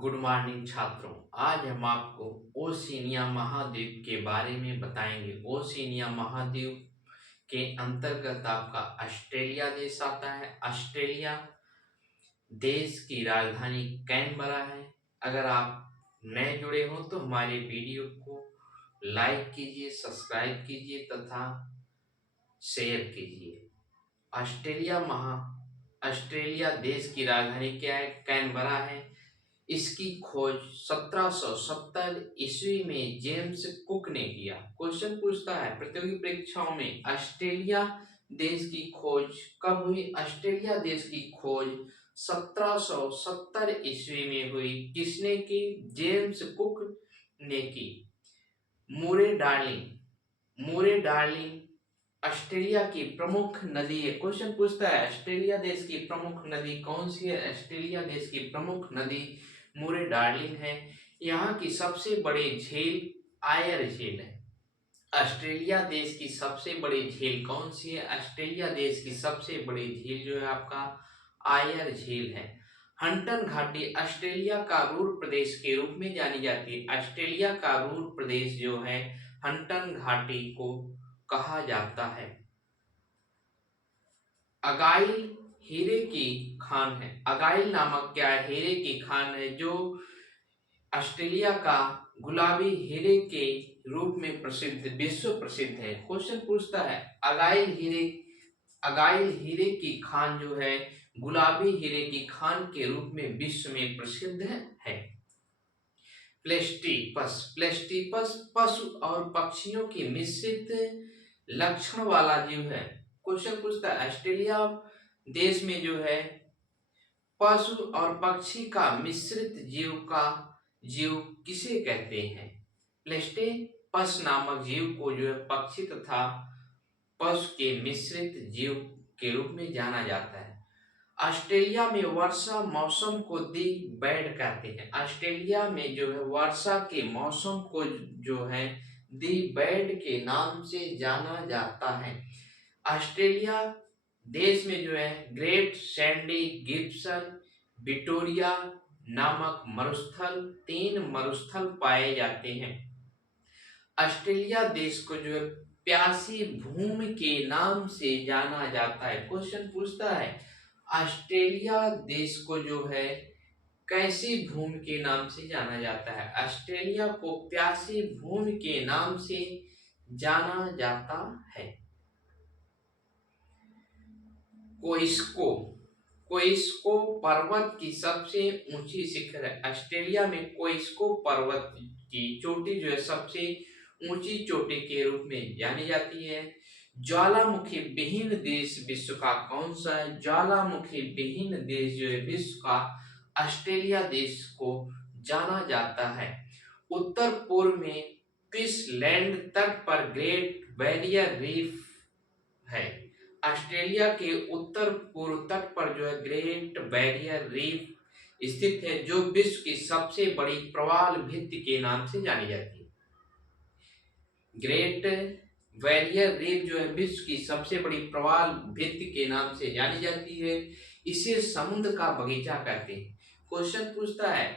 Good morning छात्रों। आज हम आपको ओशिनिया महाद्वीप के बारे में बताएंगे। ओशिनिया महाद्वीप के अंतर्गत आपका ऑस्ट्रेलिया देश आता है। ऑस्ट्रेलिया देश की राजधानी कैनबरा है। अगर आप नए जुड़े हो तो हमारे वीडियो को लाइक कीजिए, सब्सक्राइब कीजिए तथा शेयर कीजिए। ऑस्ट्रेलिया देश की राजधानी क्या है? कैनबरा है। इसकी खोज 1770 ईस्वी में जेम्स कुक ने किया। क्वेश्चन पूछता है प्रतियोगी परीक्षाओं में ऑस्ट्रेलिया देश की खोज कब हुई? ऑस्ट्रेलिया देश की खोज 1770 ईस्वी में हुई। किसने की? जेम्स कुक ने की। मूरे डार्लिंग ऑस्ट्रेलिया की प्रमुख नदी है। क्वेश्चन पूछता है ऑस्ट्रेलिया देश की प्रमुख नदी कौन सी है? ऑस्ट्रेलिया देश की प्रमुख नदी मूरे डार्लिंग है। यहाँ की सबसे बड़ी झील आयर झील है। ऑस्ट्रेलिया देश की सबसे बड़ी झील कौन सी है? ऑस्ट्रेलिया देश की सबसे बड़ी झील जो है आपका आयर झील है। हंटन घाटी ऑस्ट्रेलिया का रूर प्रदेश के रूप में जानी जाती है। ऑस्ट्रेलिया का रूर प्रदेश जो है हंटन घाटी को कहा जाता है। अगाइल हीरे की खान है। अगाइल नामक क्या है? हीरे की खान है जो ऑस्ट्रेलिया का गुलाबी हीरे के रूप में विश्व प्रसिद्ध है। क्वेश्चन पूछता है अगाइल हीरे की खान जो है गुलाबी हीरे की खान के रूप में विश्व में प्रसिद्ध है। प्लेस्टिपस पशु और पक्षियों की मिश्रित लक्षण वाला जीव है। क्वेश्चन पूछता है ऑस्ट्रेलिया देश में जो है पशु और पक्षी का मिश्रित जीव किसे कहते हैं? प्लेस्टिपस नामक जीव को जो है पक्षी तथा पशु के मिश्रित जीव के रूप में जाना जाता है। ऑस्ट्रेलिया में वर्षा मौसम को दी बैड कहते हैं। ऑस्ट्रेलिया में जो है वर्षा के मौसम को जो है दी बैड के नाम से जाना जाता है। ऑस्ट्रेलिया देश में जो है ग्रेट सैंडी गिब्सन विक्टोरिया नामक तीन मरुस्थल पाए जाते हैं। ऑस्ट्रेलिया देश को जो है प्यासी भूमि के नाम से जाना जाता है। क्वेश्चन पूछता है ऑस्ट्रेलिया देश को जो है कैसी भूमि के नाम से जाना जाता है? ऑस्ट्रेलिया को प्यासी भूमि के नाम से जाना जाता है। कोइस्को पर्वत की सबसे ऊंची शिखर है। ऑस्ट्रेलिया में कोइस्को पर्वत की चोटी जो है सबसे ऊंची चोटी के रूप में जानी जाती है। ज्वालामुखी विहीन देश विश्व का कौन सा है? ज्वालामुखी विहीन देश जो है विश्व का ऑस्ट्रेलिया देश को जाना जाता है। उत्तर पूर्व में क्वींसलैंड तट पर ग्रेट बैरियर रीफ है। ऑस्ट्रेलिया के उत्तर पूर्व तट पर जो है ग्रेट बैरियर रीफ स्थित है जो विश्व की सबसे बड़ी प्रवाल भित्ति के नाम से जानी जाती है। ग्रेट बैरियर रीफ जो है विश्व की सबसे बड़ी प्रवाल भित्ति के नाम से जानी जाती है। इसे समुद्र का बगीचा कहते हैं। क्वेश्चन पूछता है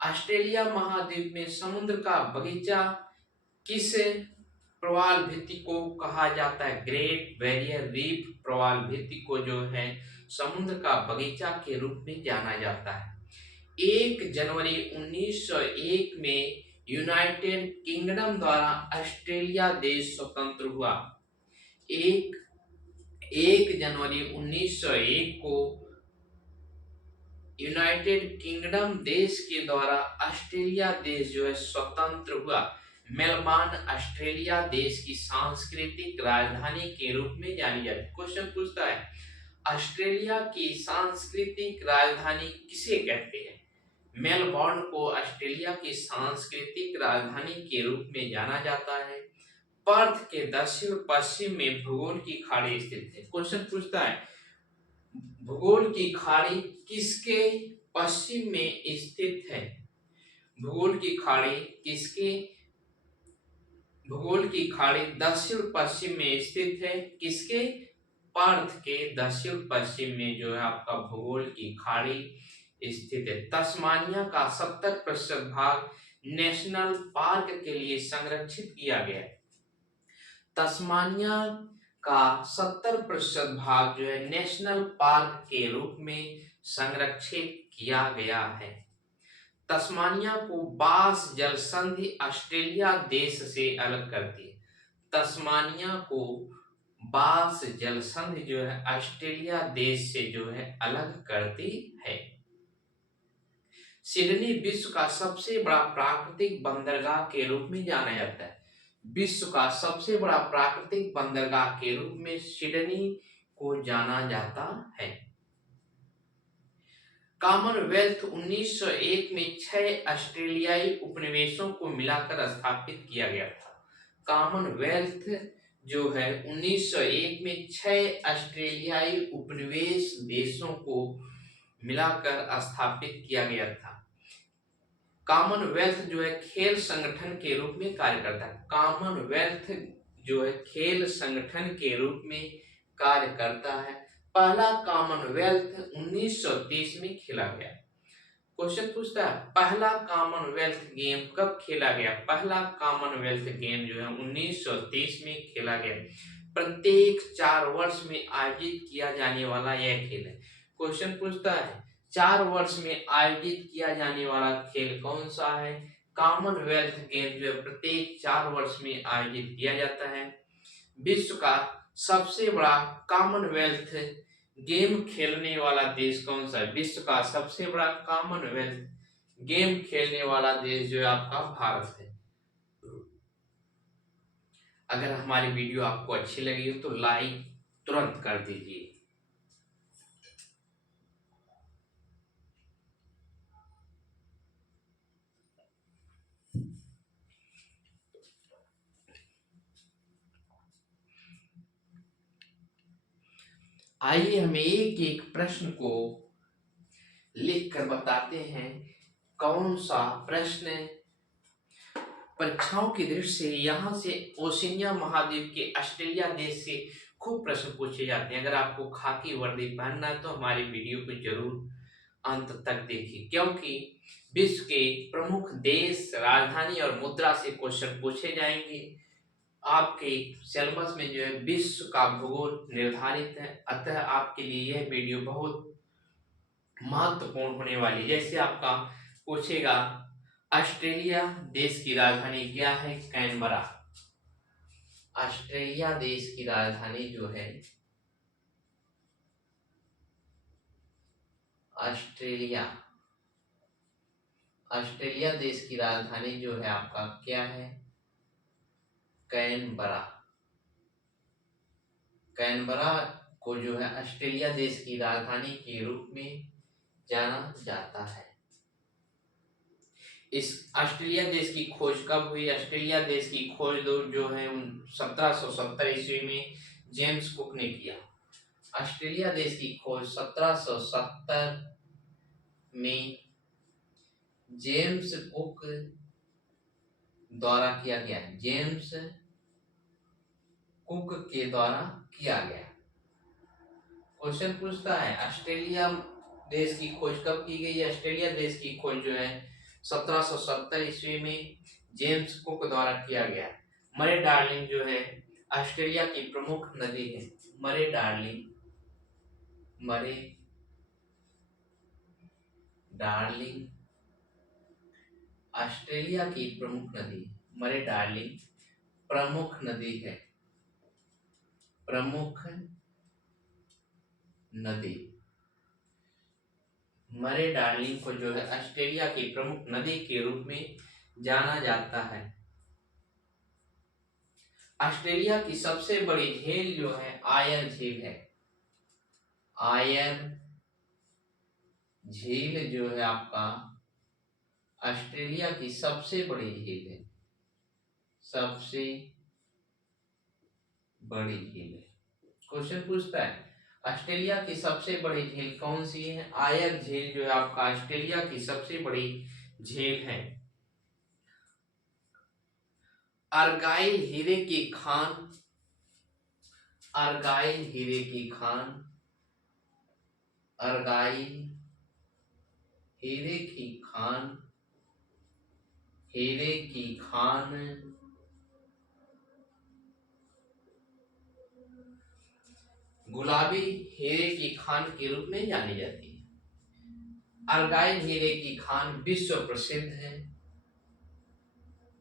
ऑस्ट्रेलिया महाद्वीप में समुद्र का बगीचा किस प्रवाल भित्ति को कहा जाता है? ग्रेट बैरियर रीफ प्रवाल भित्ति को जो है समुद्र का बगीचा के रूप में जाना जाता है। 1 जनवरी 1901 में यूनाइटेड किंगडम द्वारा ऑस्ट्रेलिया देश स्वतंत्र हुआ। 1 जनवरी 1901 को यूनाइटेड किंगडम देश के द्वारा ऑस्ट्रेलिया देश जो है स्वतंत्र हुआ। मेलबर्न ऑस्ट्रेलिया देश की सांस्कृतिक राजधानी के रूप में जानी जाती है। क्वेश्चन पूछता है ऑस्ट्रेलिया की सांस्कृतिक राजधानी किसे कहते हैं? मेलबर्न को ऑस्ट्रेलिया की सांस्कृतिक राजधानी के रूप में जाना जाता है। पर्थ के दक्षिण पश्चिम में भूगोल की खाड़ी स्थित है। क्वेश्चन पूछता है भूगोल की खाड़ी किसके पश्चिम में स्थित है? भूगोल की खाड़ी दक्षिण पश्चिम में स्थित है। किसके? पर्थ के दक्षिण पश्चिम में जो है आपका भूगोल की खाड़ी स्थित है। तस्मानिया का 70% भाग नेशनल पार्क के लिए संरक्षित किया गया है। तस्मानिया का 70% भाग जो है नेशनल पार्क के रूप में संरक्षित किया गया है। तस्मानिया को बास जल संधि ऑस्ट्रेलिया देश से अलग करती है। तस्मानिया को बास जल संधि जो है ऑस्ट्रेलिया देश से जो है अलग करती है। सिडनी विश्व का सबसे बड़ा प्राकृतिक बंदरगाह के रूप में जाना जाता है। विश्व का सबसे बड़ा प्राकृतिक बंदरगाह के रूप में सिडनी को जाना जाता है। कॉमनवेल्थ 1901 में 6 ऑस्ट्रेलियाई उपनिवेशों को मिलाकर स्थापित किया गया था। कॉमनवेल्थ जो है 1901 में 6 ऑस्ट्रेलियाई उपनिवेश देशों को मिलाकर स्थापित किया गया था। कॉमनवेल्थ जो है खेल संगठन के रूप में कार्य करता है। कॉमनवेल्थ जो है खेल संगठन के रूप में कार्य करता है। पहला कॉमनवेल्थ 1930 में खेला गया। क्वेश्चन पूछता है पहला कॉमनवेल्थ गेम कब खेला गया। पहला कॉमनवेल्थ गेम जो है 1930 में खेला गया। प्रत्येक 4 वर्ष में आयोजित किया जाने वाला यह खेल है। क्वेश्चन पूछता है 4 वर्ष में आयोजित किया जाने वाला खेल कौन सा है। कॉमनवेल्थ गेम जो है प्रत्येक 4 वर्ष में आयोजित किया जाता है। विश्व का सबसे बड़ा कॉमनवेल्थ गेम खेलने वाला देश कौन सा है। विश्व का सबसे बड़ा कॉमनवेल्थ गेम खेलने वाला देश जो है आपका भारत है। अगर हमारी वीडियो आपको अच्छी लगी हो तो लाइक तुरंत कर दीजिए। आइए हम एक एक प्रश्न को लिख कर बताते हैं कौन सा प्रश्न परीक्षाओं की दृष्टि से यहाँ से ओशिनिया महाद्वीप के ऑस्ट्रेलिया देश से खूब प्रश्न पूछे जाते हैं। अगर आपको खाकी वर्दी पहनना है तो हमारी वीडियो को जरूर अंत तक देखिए, क्योंकि विश्व के प्रमुख देश, राजधानी और मुद्रा से क्वेश्चन पूछे जाएंगे। आपके सिलेबस में जो है विश्व का भूगोल निर्धारित है, अतः आपके लिए यह वीडियो बहुत महत्वपूर्ण होने वाली है। जैसे आपका पूछेगा ऑस्ट्रेलिया देश की राजधानी क्या है, कैनबरा। ऑस्ट्रेलिया देश की राजधानी जो है ऑस्ट्रेलिया ऑस्ट्रेलिया देश की राजधानी जो है आपका क्या है, कैनबरा। कैनबरा को जो है ऑस्ट्रेलिया देश की राजधानी के रूप में जाना जाता है। इस ऑस्ट्रेलिया देश की खोज कब हुई। ऑस्ट्रेलिया देश की खोज जो है 1770 ईस्वी में जेम्स कुक ने किया। ऑस्ट्रेलिया देश की खोज 1770 में जेम्स कुक द्वारा किया गया। जेम्स कुक के द्वारा किया गया। क्वेश्चन पूछता है ऑस्ट्रेलिया देश की खोज कब की गई। ऑस्ट्रेलिया देश की खोज जो है 1770 ईस्वी में जेम्स कुक द्वारा किया गया। मरे डार्लिंग जो है ऑस्ट्रेलिया की प्रमुख नदी है। मरे डार्लिंग ऑस्ट्रेलिया की प्रमुख नदी। मरे डार्लिंग प्रमुख नदी है। प्रमुख नदी मरे डार्लिंग को जो है ऑस्ट्रेलिया की प्रमुख नदी के रूप में जाना जाता है। ऑस्ट्रेलिया की सबसे बड़ी झील जो है आयर झील है। आयर झील जो है आपका ऑस्ट्रेलिया की सबसे बड़ी झील है। सबसे बड़ी झील है। क्वेश्चन पूछता है ऑस्ट्रेलिया की सबसे बड़ी झील कौन सी है। आयर झील जो है आपका ऑस्ट्रेलिया की सबसे बड़ी झील है। अर्गाइल हीरे की खान। अर्गाइल हीरे की खान। अर्गाइल हीरे की खान, हीरे की खान गुलाबी हीरे की खान के रूप में जानी जाती है। अर्गाइल हीरे की खान विश्व प्रसिद्ध है,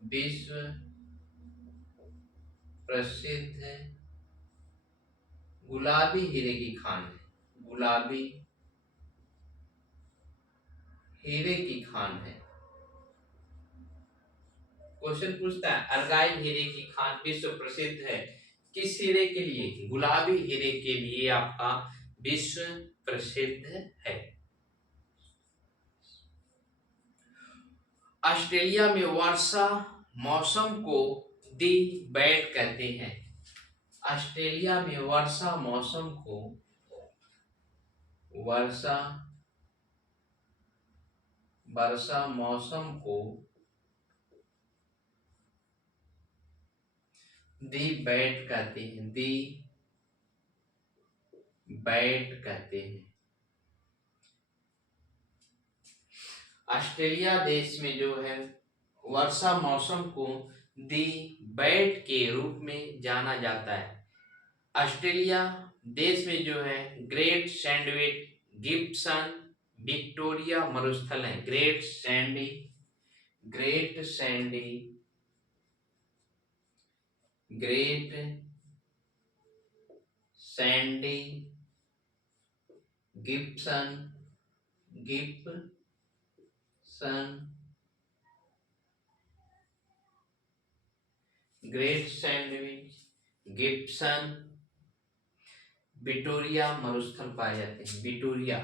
विश्व प्रसिद्ध है। गुलाबी हीरे की खान है, गुलाबी हीरे की खान है। क्वेश्चन पूछता है अर्गाइल हीरे की खान विश्व प्रसिद्ध है, किस हीरे के लिए? गुलाबी हीरे के लिए आपका विश्व प्रसिद्ध है। ऑस्ट्रेलिया में वर्षा मौसम को दी बैड कहते हैं। ऑस्ट्रेलिया में वर्षा मौसम को वर्षा वर्षा मौसम को दी बैड कहते हैं, दी बैड कहते हैं। ऑस्ट्रेलिया देश में जो है वर्षा मौसम को दी बैड के रूप में जाना जाता है। ऑस्ट्रेलिया देश में जो है ग्रेट सैंडविच, गिब्सन, विक्टोरिया मरुस्थल है। Great Sandy, great Sandy, great Sandy, Gibson, Gibson, great sandwich, Gibson, Victoria मरुस्थल पाए जाते हैं। विक्टोरिया,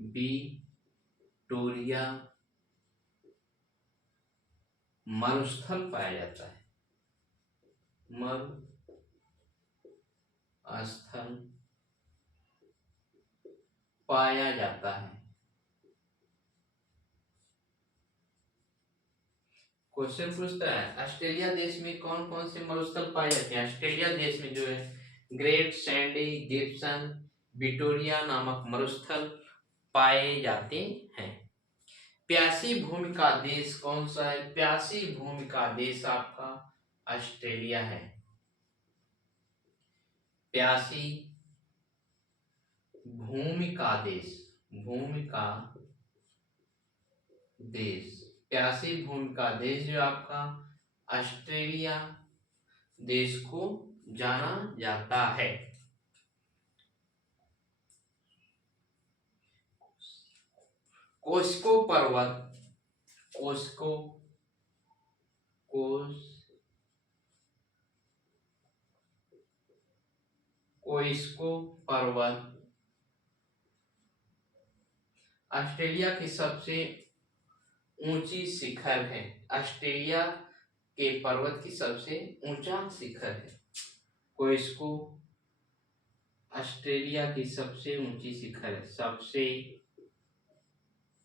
विक्टोरिया मरुस्थल पाया जाता है, मरुस्थल पाया जाता है। क्वेश्चन पूछता है ऑस्ट्रेलिया देश में कौन कौन से मरुस्थल पाए जाते हैं? ऑस्ट्रेलिया देश में जो है ग्रेट सैंडी, गिब्सन, विक्टोरिया नामक मरुस्थल पाए जाते हैं। प्यासी भूमि का देश कौन सा है? प्यासी भूमि का देश आपका ऑस्ट्रेलिया है। प्यासी भूमि का देश, भूमि का देश, प्यासी भूमि का देश जो आपका ऑस्ट्रेलिया देश को जाना जाता है। कोस्को पर्वत, कोस्को, कोस्को पर्वत ऑस्ट्रेलिया की सबसे ऊंची शिखर है। ऑस्ट्रेलिया के पर्वत की सबसे ऊंचा शिखर है कोस्को। ऑस्ट्रेलिया की सबसे ऊंची शिखर है, सबसे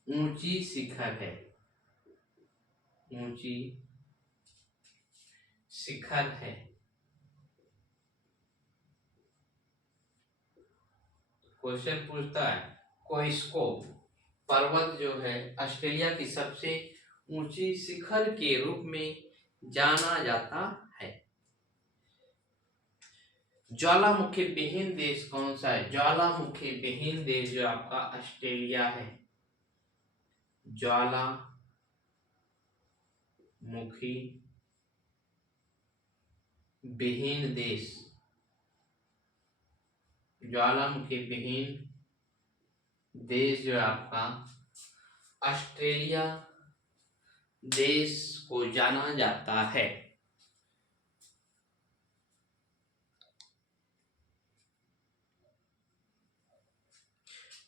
ऊंची शिखर है, ऊंची शिखर है। क्वेश्चन पूछता है कोस्को पर्वत जो है ऑस्ट्रेलिया की सबसे ऊंची शिखर के रूप में जाना जाता है। ज्वालामुखी विहीन देश कौन सा है? ज्वालामुखी विहीन देश जो आपका ऑस्ट्रेलिया है। ज्वालामुखी विहीन देश, ज्वालामुखी विहीन देश जो आपका ऑस्ट्रेलिया देश को जाना जाता है।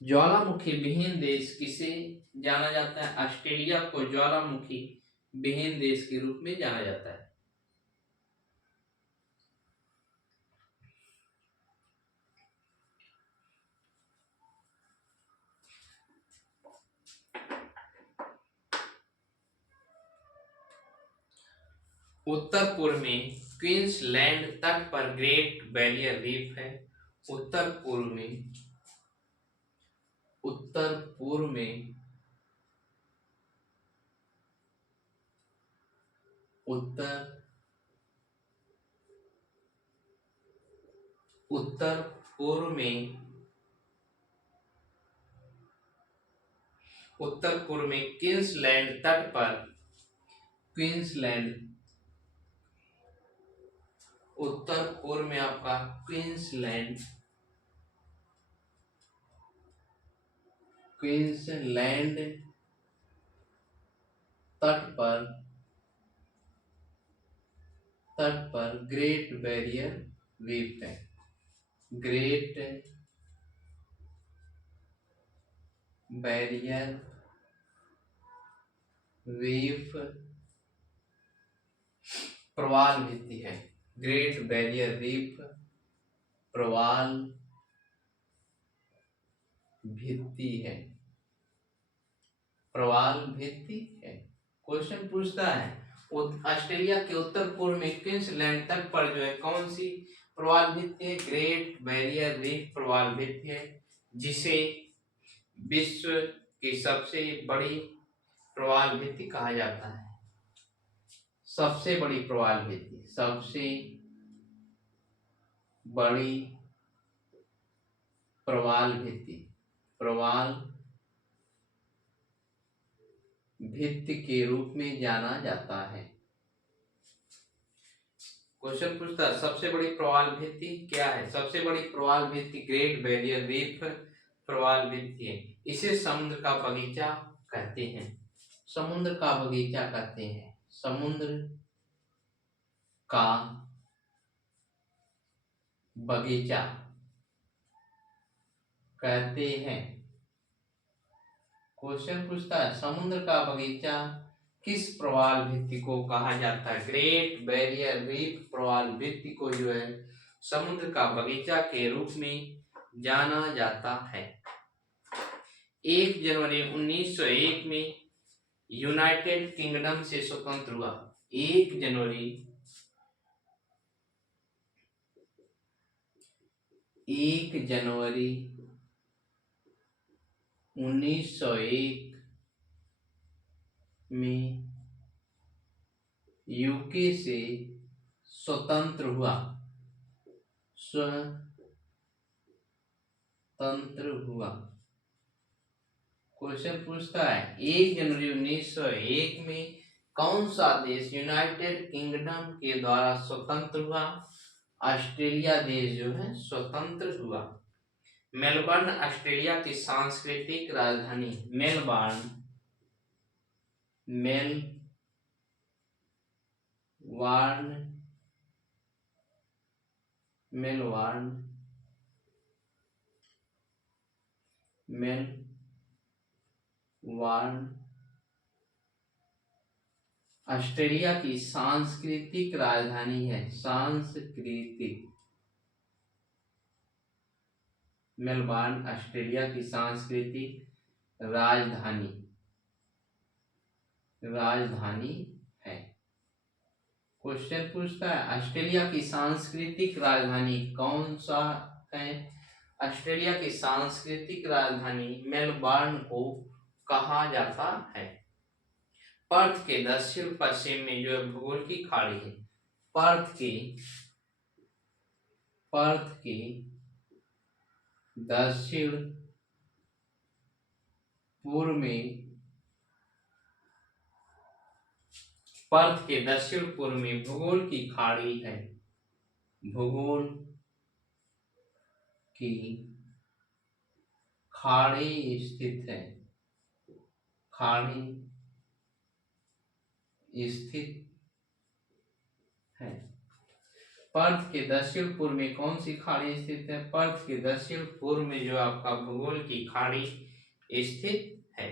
ज्वालामुखी विहीन देश किसे जाना जाता है? ऑस्ट्रेलिया को ज्वालामुखी विहीन देश के रूप में जाना जाता है। उत्तर पूर्व में क्वींसलैंड तट पर ग्रेट बैरियर रीफ है। उत्तर पूर्व में उत्तर उत्तर पूर्व में क्वींसलैंड तट पर क्वींसलैंड उत्तर पूर्व में आपका क्वींसलैंड तट पर ग्रेट बैरियर रीफ है। ग्रेट बैरियर रीफ प्रवाल भित्ति है। ग्रेट बैरियर रीफ प्रवाल भित्ति है। प्रवाल भित्ति है। क्वेश्चन पूछता है ऑस्ट्रेलिया के उत्तर पूर्व में क्वींसलैंड तट पर जो है कौन सी प्रवाल भित्ति है? ग्रेट बैरियर रीफ प्रवाल भित्ति है, जिसे विश्व की सबसे बड़ी प्रवाल भित्ति कहा जाता है। सबसे बड़ी प्रवाल भित्ति, सबसे बड़ी प्रवाल भित्ति, प्रवाल भित्ति के रूप में जाना जाता है। क्वेश्चन पूछता है सबसे बड़ी प्रवाल भित्ति क्या है? सबसे बड़ी प्रवाल भित्ति ग्रेट बैरियर रीफ प्रवाल भित्ति है। इसे समुद्र का बगीचा कहते हैं। समुद्र का बगीचा कहते हैं। समुद्र का बगीचा कहते हैं। क्वेश्चन पूछता है समुद्र का बगीचा किस प्रवाल भित्ति को कहा जाता है? ग्रेट बैरियर रीफ प्रवाल भित्ति को जो है समुद्र का बगीचा के रूप में जाना जाता है। 1 जनवरी 1901 में यूनाइटेड किंगडम से स्वतंत्र हुआ। 1 जनवरी 1901 में यूके से स्वतंत्र हुआ। क्वेश्चन पूछता है 1 जनवरी 1901 में कौन सा देश यूनाइटेड किंगडम के द्वारा स्वतंत्र हुआ? ऑस्ट्रेलिया देश जो है स्वतंत्र हुआ। मेलबर्न ऑस्ट्रेलिया की सांस्कृतिक राजधानी। मेलबर्न ऑस्ट्रेलिया की सांस्कृतिक राजधानी है। मेलबर्न ऑस्ट्रेलिया की सांस्कृतिक राजधानी है। क्वेश्चन पूछता है ऑस्ट्रेलिया की सांस्कृतिक राजधानी कौन सा है? ऑस्ट्रेलिया की सांस्कृतिक राजधानी मेलबर्न को कहा जाता है। पर्थ के दक्षिण पश्चिम में जो है भूगोल की खाड़ी है। पर्थ के दक्षिण पूर्व में भूगोल की खाड़ी है। भूगोल की खाड़ी स्थित है। पर्थ के दक्षिण पूर्व में कौन सी खाड़ी स्थित है? पर्थ के दक्षिण पूर्व में जो आपका भूगोल की खाड़ी स्थित है।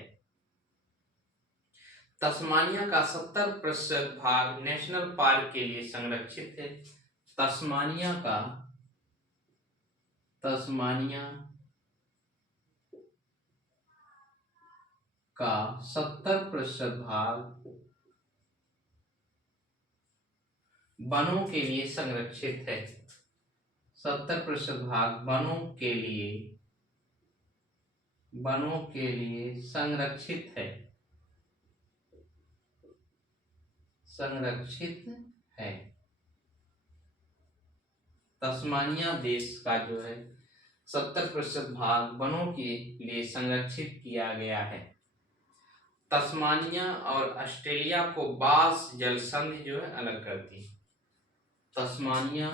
तस्मानिया का 70% भाग नेशनल पार्क के लिए संरक्षित है। तस्मानिया का 70% भाग वनों के लिए संरक्षित है। 70% भाग वनों के लिए संरक्षित है। संरक्षित है। तस्मानिया देश का जो है 70% भाग वनों के लिए संरक्षित किया गया है। तस्मानिया और ऑस्ट्रेलिया को बास जल संधि जो है अलग करती है। तस्मानिया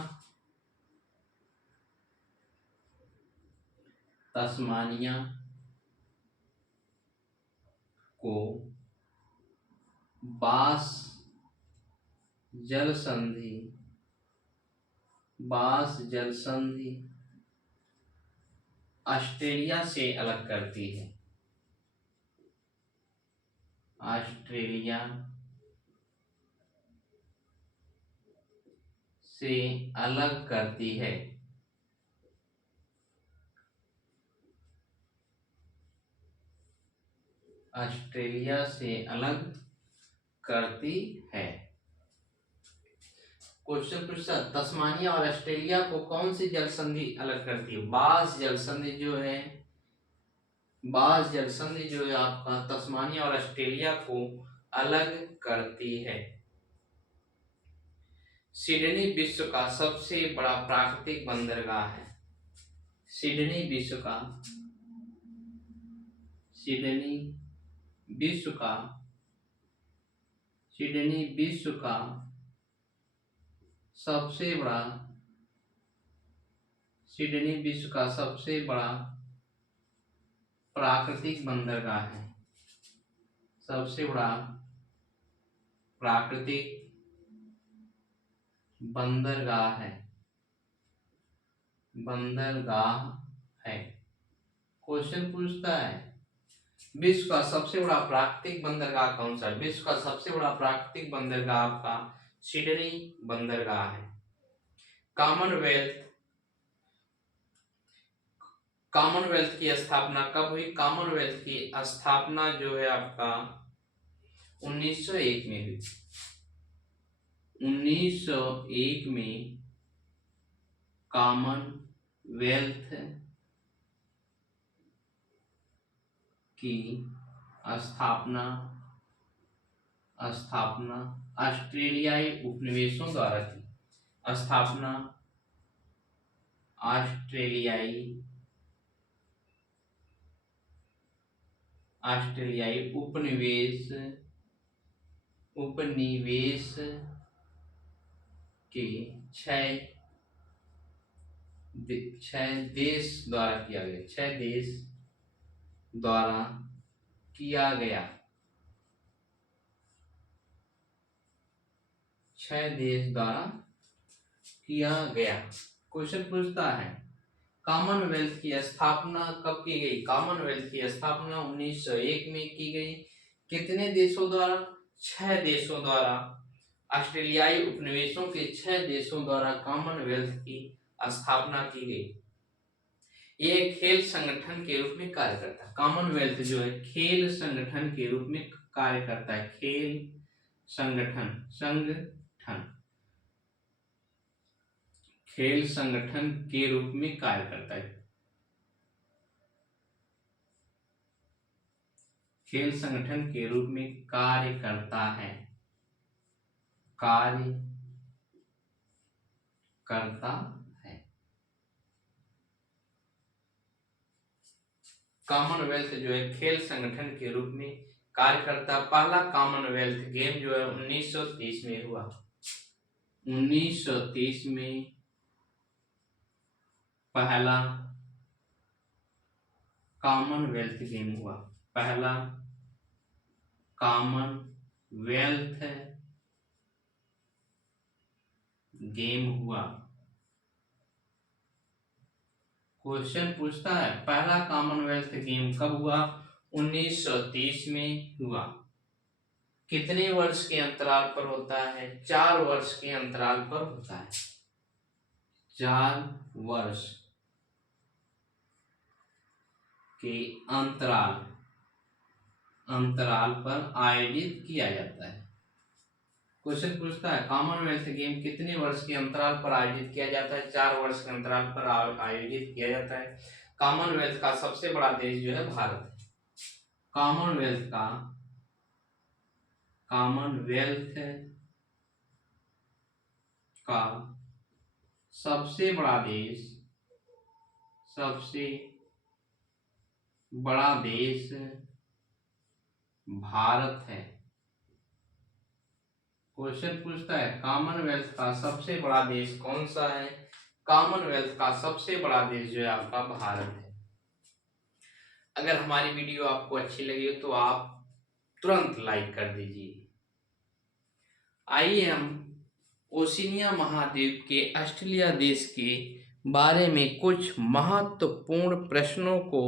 को बास जल संधि ऑस्ट्रेलिया से अलग करती है। ऑस्ट्रेलिया से अलग करती है। ऑस्ट्रेलिया से अलग करती है। क्वेश्चन पूछता तस्मानिया और ऑस्ट्रेलिया को कौन सी जल संधि अलग करती है? बास जल संधि जो है आपका तस्मानिया और ऑस्ट्रेलिया को अलग करती है। सिडनी विश्व का सबसे बड़ा प्राकृतिक बंदरगाह है। सिडनी विश्व का सबसे बड़ा प्राकृतिक बंदरगाह है। सबसे बड़ा प्राकृतिक बंदरगाह है। क्वेश्चन पूछता है विश्व का सबसे बड़ा प्राकृतिक बंदरगाह कौन सा है? विश्व का सबसे बड़ा प्राकृतिक बंदरगाह आपका सिडनी बंदरगाह है। कॉमनवेल्थ की स्थापना कब हुई? कॉमनवेल्थ की स्थापना जो है आपका 1901 में हुई। 1901 में कॉमनवेल्थ की स्थापना ऑस्ट्रेलियाई उपनिवेशों द्वारा की। ऑस्ट्रेलियाई उपनिवेश के 6 देश द्वारा किया गया। 6 देश द्वारा किया गया। 6 देश द्वारा किया गया। क्वेश्चन पूछता है कॉमनवेल्थ की स्थापना कब की गई? कॉमनवेल्थ की स्थापना 1901 में की गई। कितने देशों द्वारा? 6 देशों द्वारा। ऑस्ट्रेलियाई उपनिवेशों के 6 देशों द्वारा कॉमनवेल्थ की स्थापना की गई। ये खेल संगठन के रूप में कार्य करता है। कॉमनवेल्थ जो है खेल संगठन के रूप में कार्य करता है। खेल संगठन के रूप में कार्य करता है। खेल संगठन के रूप में कार्य करता है। कॉमनवेल्थ जो है खेल संगठन के रूप में कार्य करता। पहला कॉमनवेल्थ गेम जो है 1930 में हुआ। 1930 में पहला कॉमनवेल्थ गेम हुआ। पहला कॉमनवेल्थ गेम हुआ। क्वेश्चन पूछता है पहला कॉमनवेल्थ गेम कब हुआ? 1930 में हुआ। कितने वर्ष के अंतराल पर होता है? 4 वर्ष के अंतराल पर होता है। 4 वर्ष के अंतराल पर आयोजित किया जाता है। क्वेश्चन पूछता है कॉमनवेल्थ गेम कितने वर्ष के अंतराल पर आयोजित किया जाता है? 4 वर्ष के अंतराल पर आयोजित किया जाता है। कॉमनवेल्थ का सबसे बड़ा देश जो है भारत है। कॉमनवेल्थ का सबसे बड़ा देश, सबसे बड़ा देश भारत है। क्वेश्चन पूछता है कॉमनवेल्थ का सबसे बड़ा देश कौन सा है? कॉमनवेल्थ का सबसे बड़ा देश जो है आपका भारत है। अगर हमारी वीडियो आपको अच्छी लगी हो तो आप तुरंत लाइक कर दीजिए। आइए हम ओशिनिया महाद्वीप के ऑस्ट्रेलिया देश के बारे में कुछ महत्वपूर्ण प्रश्नों को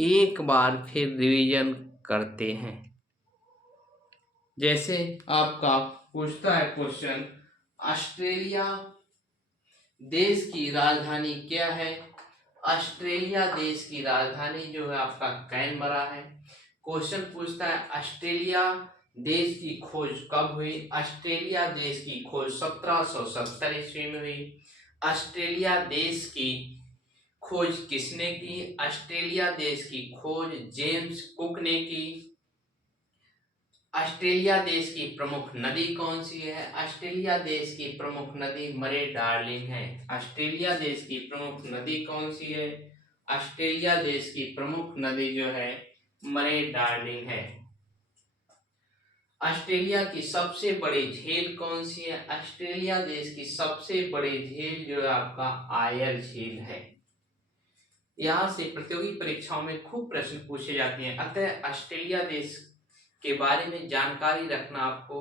एक बार फिर रिवीजन करते हैं। जैसे आपका पूछता है क्वेश्चन, ऑस्ट्रेलिया देश की राजधानी क्या है? ऑस्ट्रेलिया देश की राजधानी जो है आपका कैनबरा है। क्वेश्चन पूछता है ऑस्ट्रेलिया देश की खोज कब हुई? ऑस्ट्रेलिया देश की खोज 1770 ईस्वी में हुई। ऑस्ट्रेलिया देश की खोज किसने की? ऑस्ट्रेलिया देश की खोज जेम्स कुक ने की। ऑस्ट्रेलिया देश की प्रमुख नदी कौन सी है? ऑस्ट्रेलिया देश की प्रमुख नदी मरे डार्लिंग है। ऑस्ट्रेलिया देश की प्रमुख नदी कौन सी है? ऑस्ट्रेलिया देश की प्रमुख नदी जो है मरे डार्लिंग है। ऑस्ट्रेलिया की सबसे बड़ी झील कौन सी है? ऑस्ट्रेलिया देश की सबसे बड़ी झील जो है आपका आयर झील है। यहाँ से प्रतियोगी परीक्षाओं में खूब प्रश्न पूछे जाते हैं, अतः ऑस्ट्रेलिया देश के बारे में जानकारी रखना आपको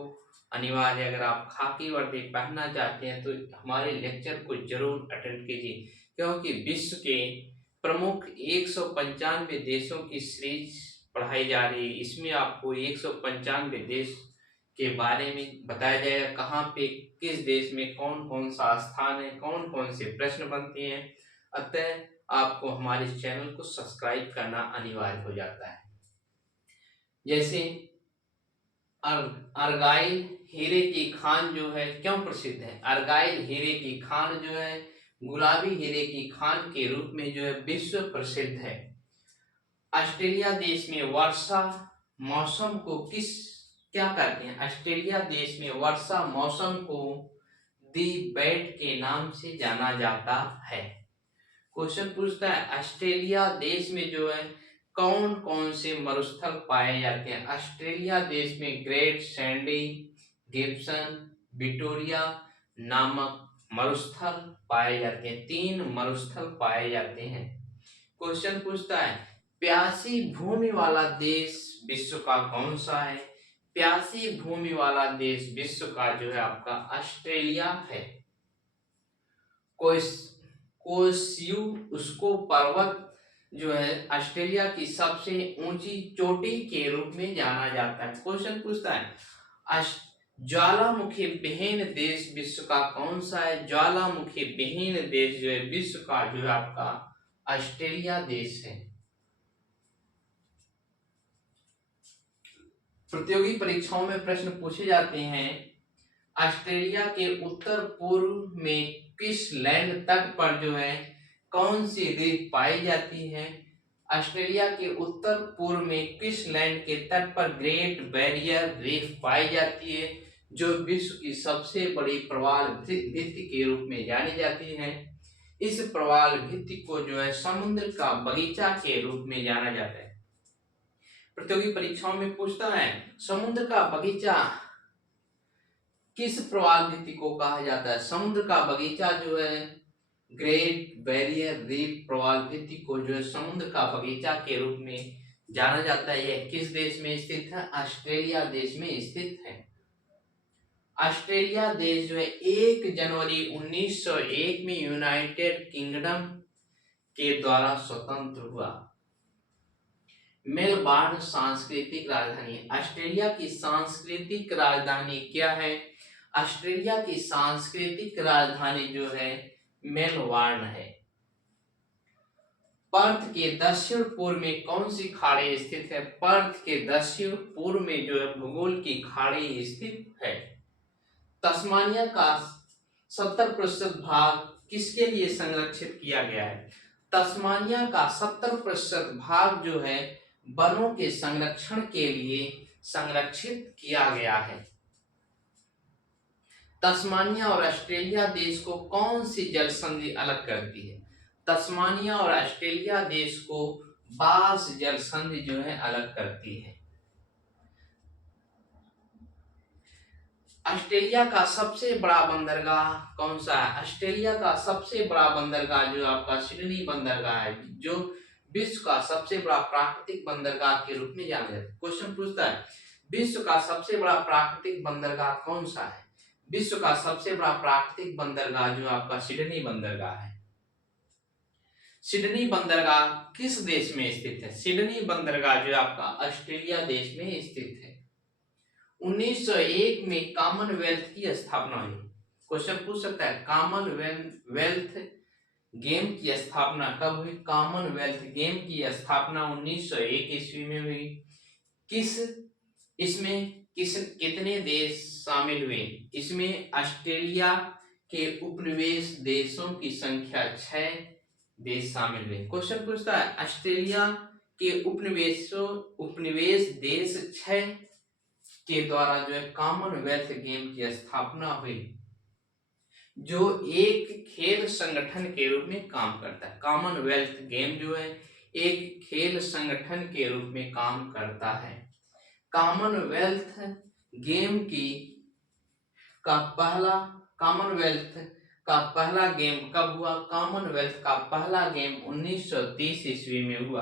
अनिवार्य है। अगर आप खाकी वर्दी पहनना चाहते हैं तो हमारे लेक्चर को जरूर अटेंड कीजिए, क्योंकि विश्व के प्रमुख 195 देशों की सीरीज पढ़ाई जा रही है। इसमें आपको 195 देश के बारे में बताया जाएगा, कहाँ पे किस देश में कौन कौन सा स्थान है, कौन कौन से प्रश्न बनते हैं। अतः आपको हमारे चैनल को सब्सक्राइब करना अनिवार्य हो जाता है। जैसे अर्गाइल हीरे की खान जो है क्यों प्रसिद्ध है? अर्गाइल हीरे की खान जो है गुलाबी हीरे की खान के रूप में जो है विश्व प्रसिद्ध है। ऑस्ट्रेलिया देश में वर्षा मौसम को क्या कहते हैं? ऑस्ट्रेलिया देश में वर्षा मौसम को दी बैट के नाम से जाना जाता है। क्वेश्चन पूछता है ऑस्ट्रेलिया देश में जो है कौन कौन से मरुस्थल पाए जाते हैं? ऑस्ट्रेलिया देश में ग्रेट सैंडी, गिब्सन, विक्टोरिया नामक मरुस्थल पाए जाते हैं। 3 मरुस्थल पाए जाते हैं। क्वेश्चन पूछता है प्यासी भूमि वाला देश विश्व का कौन सा है? प्यासी भूमि वाला देश विश्व का जो है आपका ऑस्ट्रेलिया है। कोस्यू उसको पर्वत जो है ऑस्ट्रेलिया की सबसे ऊंची चोटी के रूप में जाना जाता है। क्वेश्चन पूछता है ज्वालामुखी विहीन देश विश्व का कौन सा है? ज्वालामुखी विहीन देश जो है विश्व का जो है आपका ऑस्ट्रेलिया देश है। प्रतियोगी परीक्षाओं में प्रश्न पूछे जाते हैं ऑस्ट्रेलिया के उत्तर पूर्व में किस लैंड तट पर जो है कौन सी द्वीप पाई जाती है? ऑस्ट्रेलिया के उत्तर पूर्व में किस लैंड के तट पर ग्रेट बैरियर रीफ पाई जाती है, जो विश्व की सबसे बड़ी प्रवाल भित्ति के रूप में जानी जाती है। इस प्रवाल भित्ति को जो है समुद्र का बगीचा के रूप में जाना जाता है। प्रतियोगी परीक्षाओं में पूछता है समुद्र का बगीचा किस प्रवाल भित्ति को कहा जाता है? समुद्र का बगीचा जो है ग्रेट बैरियर रीफ प्रवाल भित्ति को जो है समुद्र का बगीचा के रूप में जाना जाता है। यह किस देश में स्थित है? ऑस्ट्रेलिया देश में स्थित है। ऑस्ट्रेलिया देश जो है 1 जनवरी 1901 में यूनाइटेड किंगडम के द्वारा स्वतंत्र हुआ। मेलबर्न सांस्कृतिक राजधानी, ऑस्ट्रेलिया की सांस्कृतिक राजधानी क्या है? ऑस्ट्रेलिया की सांस्कृतिक राजधानी जो है मेलबर्न है। पर्थ के दक्षिण पूर्व में कौन सी खाड़ी स्थित है? पर्थ के दक्षिण पूर्व में जो है भूगोल की खाड़ी स्थित है। तस्मानिया का 70% भाग किसके लिए संरक्षित किया गया है? तस्मानिया का 70% भाग जो है वनों के संरक्षण के लिए संरक्षित किया गया है। तस्मानिया और ऑस्ट्रेलिया देश को कौन सी जल संधि अलग करती है? तस्मानिया और ऑस्ट्रेलिया देश को बास जल संधि जो है अलग करती है। ऑस्ट्रेलिया का सबसे बड़ा बंदरगाह कौन सा है? ऑस्ट्रेलिया का सबसे बड़ा बंदरगाह जो आपका सिडनी बंदरगाह है, जो विश्व का सबसे बड़ा प्राकृतिक बंदरगाह के रूप में जाना जाता है। क्वेश्चन पूछता है विश्व का सबसे बड़ा प्राकृतिक बंदरगाह कौन सा है? विश्व का सबसे बड़ा प्राकृतिक बंदरगाह जो आपका सिडनी बंदरगाह है। सिडनी बंदरगाह किस देश में स्थित है? सिडनी बंदरगाह जो आपका ऑस्ट्रेलिया देश में स्थित है। 1901 में कॉमनवेल्थ की स्थापना हुई। क्वेश्चन पूछ सकता है कॉमनवेल्थ गेम की स्थापना कब हुई? कॉमनवेल्थ गेम की स्थापना 1901 ईस्वी में हुई। कितने देश शामिल हुए? इसमें ऑस्ट्रेलिया के उपनिवेश देशों की संख्या 6 देश शामिल हुए। क्वेश्चन पूछता है ऑस्ट्रेलिया के उपनिवेश देश 6 के द्वारा जो है कॉमनवेल्थ गेम की स्थापना हुई, जो एक खेल संगठन के रूप में काम करता है। कॉमनवेल्थ गेम जो है एक खेल संगठन के रूप में काम करता है। कॉमनवेल्थ गेम कॉमनवेल्थ का पहला गेम कब हुआ? कॉमनवेल्थ का पहला गेम 1930 ईस्वी में हुआ।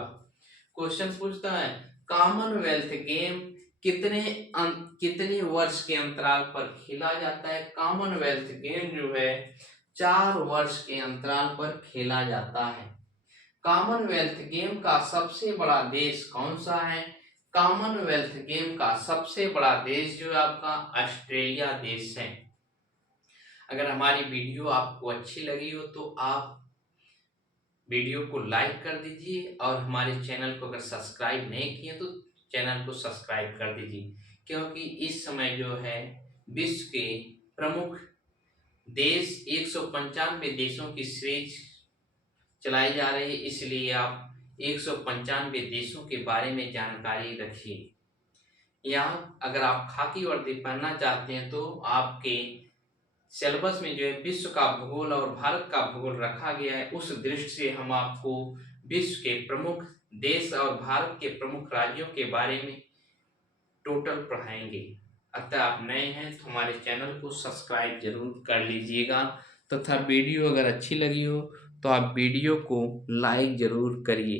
क्वेश्चन पूछता है कॉमनवेल्थ गेम कितने वर्ष के अंतराल पर खेला जाता है? कॉमनवेल्थ गेम जो है 4 वर्ष के अंतराल पर खेला जाता है। कॉमनवेल्थ गेम का सबसे बड़ा देश कौन सा है? कॉमनवेल्थ गेम का सबसे बड़ा देश जो है आपका ऑस्ट्रेलिया देश है। अगर हमारी वीडियो आपको अच्छी लगी हो तो आप वीडियो को लाइक कर दीजिए और हमारे चैनल को अगर सब्सक्राइब नहीं किए तो चैनल को सब्सक्राइब कर दीजिए, क्योंकि इस समय जो है विश्व के प्रमुख देश 195 देशों की सीरीज चलाई जा रही है, इसलिए आप 195 देशों के बारे में जानकारी रखिए। यहाँ अगर आप खाकी वर्दी पहनना चाहते हैं तो आपके सिलेबस में जो है विश्व का भूगोल और भारत का भूगोल रखा गया है। उस दृष्टि से हम आपको विश्व के प्रमुख देश और भारत के प्रमुख राज्यों के बारे में टोटल पढ़ाएंगे। अतः आप नए हैं तो हमारे चैनल को सब्सक्राइब जरूर कर लीजिएगा, तथा वीडियो अगर अच्छी लगी हो तो आप वीडियो को लाइक जरूर करिए।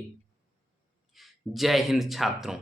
जय हिंद छात्रों।